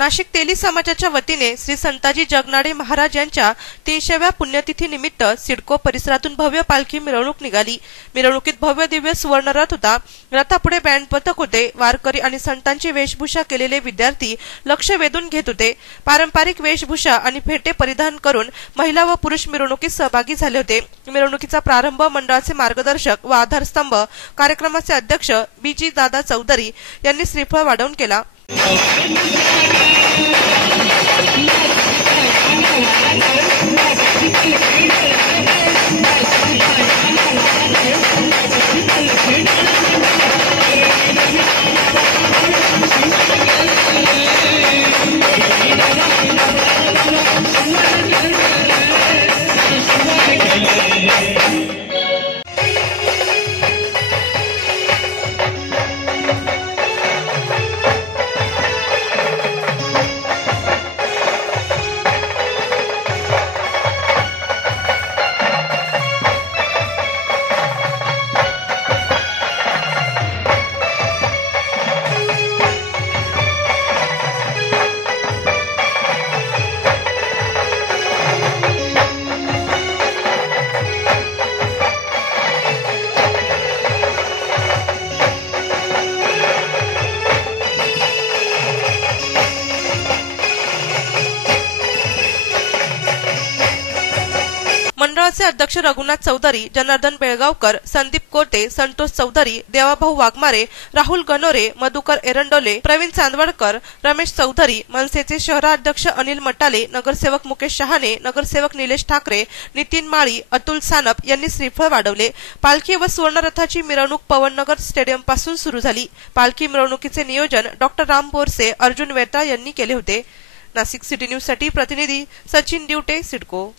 नाशिक तेली समाजाच्या वतीने श्री संताजी जगनाडे महाराज यांच्या 300व्या पुण्यतिथी निमित्त सिडको परिसरातून भव्य पालखी मिरवणूक निघाली। मिरवणुकीत भव्य दिव्य सुवर्ण रथ होता। रथापुढे बँड पथक होते। वारकरी आणि संतांची वेशभूषा केलेले विद्यार्थी लक्ष वेधून घेत होते। पारंपरिक वेशभूषा आणि फेटे परिधान करून महिला व पुरुष मिरवणुकीत सहभागी झाले होते। मिरवणुकीचा प्रारंभ मंडळाचे मार्गदर्शक व आधारस्तंभ कार्यक्रमाचे अध्यक्ष बीजी दादा चौधरी यांनी श्रीफळ वाढवून केला। मंडळाचे अध्यक्ष रघुनाथ चौधरी, जनार्दन बेळगावकर, संदीप कोटे, संतोष चौधरी, देवाभाऊ वाघमारे, राहुल गणोरे, मधुकर एरंडोले, प्रवीण चांदवडकर, रमेश चौधरी, मनसेचे शहराध्यक्ष अनिल मटाले, नगरसेवक मुकेश शहाणे, नगरसेवक निलेश ठाकरे, नितीन माळी, अतुल सानप यांनी श्रीफळ वाढवले। पालखी व सुवर्णरथाची मिरवणूक पवननगर स्टेडियम पासून सुरू झाली। पालखी मिरवणुकीचे नियोजन डॉक्टर राम बोरसे, अर्जुन वेताळ यांनी केले होते। नाशिक सिटी न्यूज साठी प्रतिनिधी सचिन दिवटे, सिडको।